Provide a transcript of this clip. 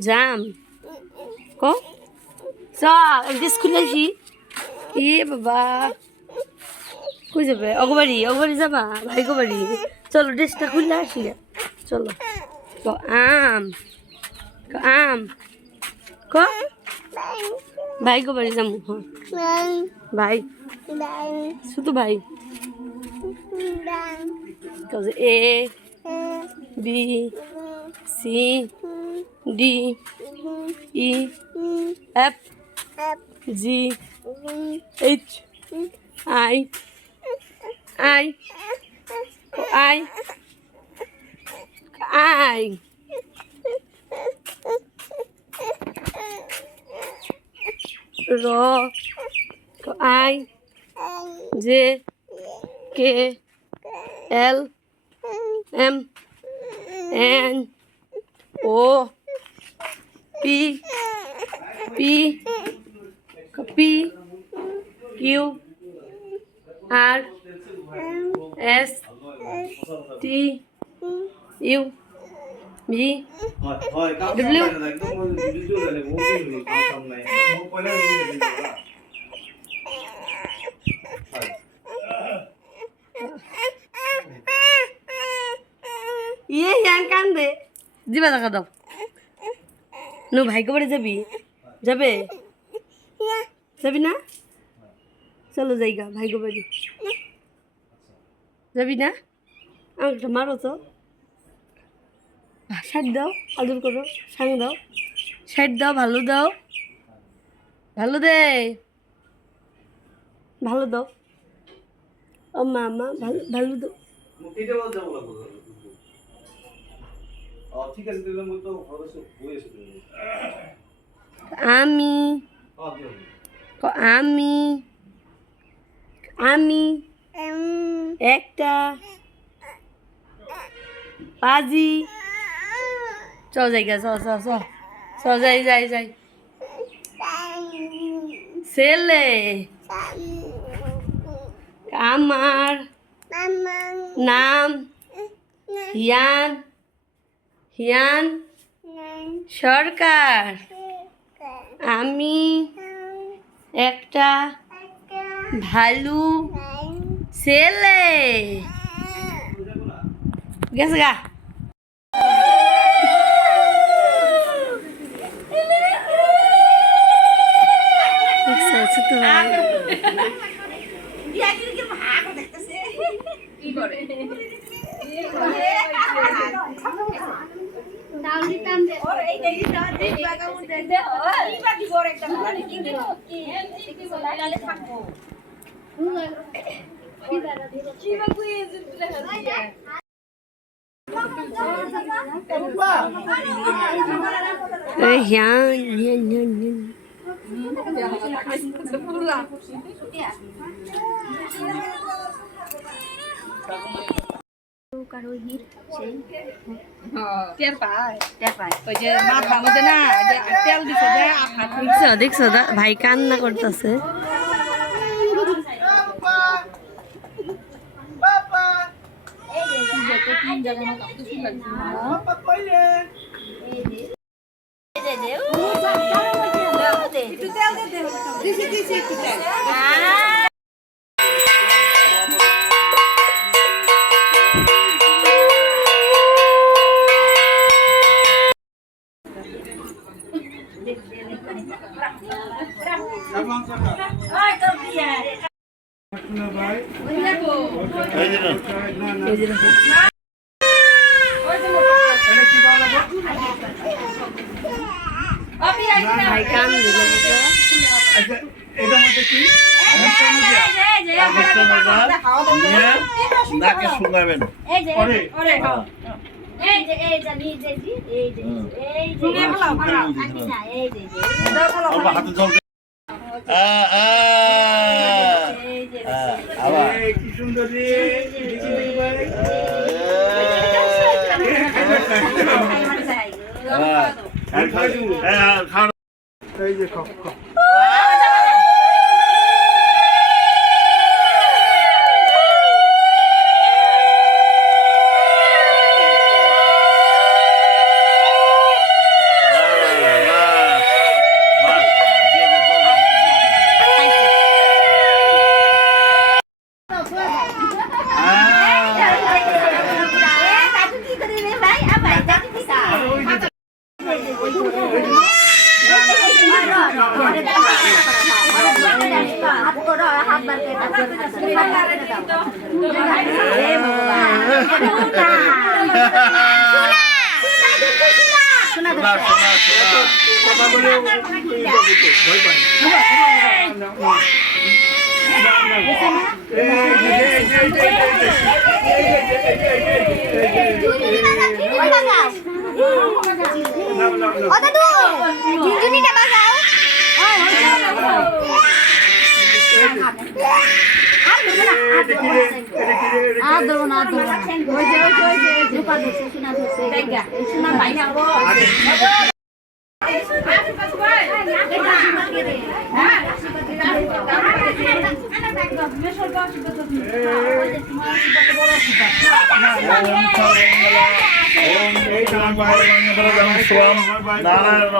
জাম ক ড্রেস খুলে আসি এ বাবা কই যাবে অগবাড়ি যাবা ভাই বাড়ি চলো ড্রেসটা খুলে আসি চলো আম আম ক ভাই বাড়ি যাবো ভাই শুধু ভাই A B C D E F G H I I I I র I J K L M N O P P P Q R S T U V W ইয়ে ইয়াং কান্দে দিবা দেখা দাও নু ভাইকে বাড়ি যাবি যাবে যাবি না চলো যাইগা ভাইকে বাড়ি যাবি না আমাকে মারো তো সাইড দাও আদর করো সাং দাও সাইড দাও ভালো দাও ভালো দে ভালো দাও ও মামা ভালো ভালো দাও আমি আমি আমি একটা পাজি চল যাইগা চ যাই যাই যাই ছেলে আমার নাম হিয়ান হিয়ান সরকার আমি একটা ভালো ছেলে গেছে গা দেখছো ভাই কান্না করতেছে ভাই কান দিল নাকে শুনাবেন হাতে জল কি সুন্দরী এই যে শোনা শোনা শোনা কথা বলে ভয় পাই নারায়ণ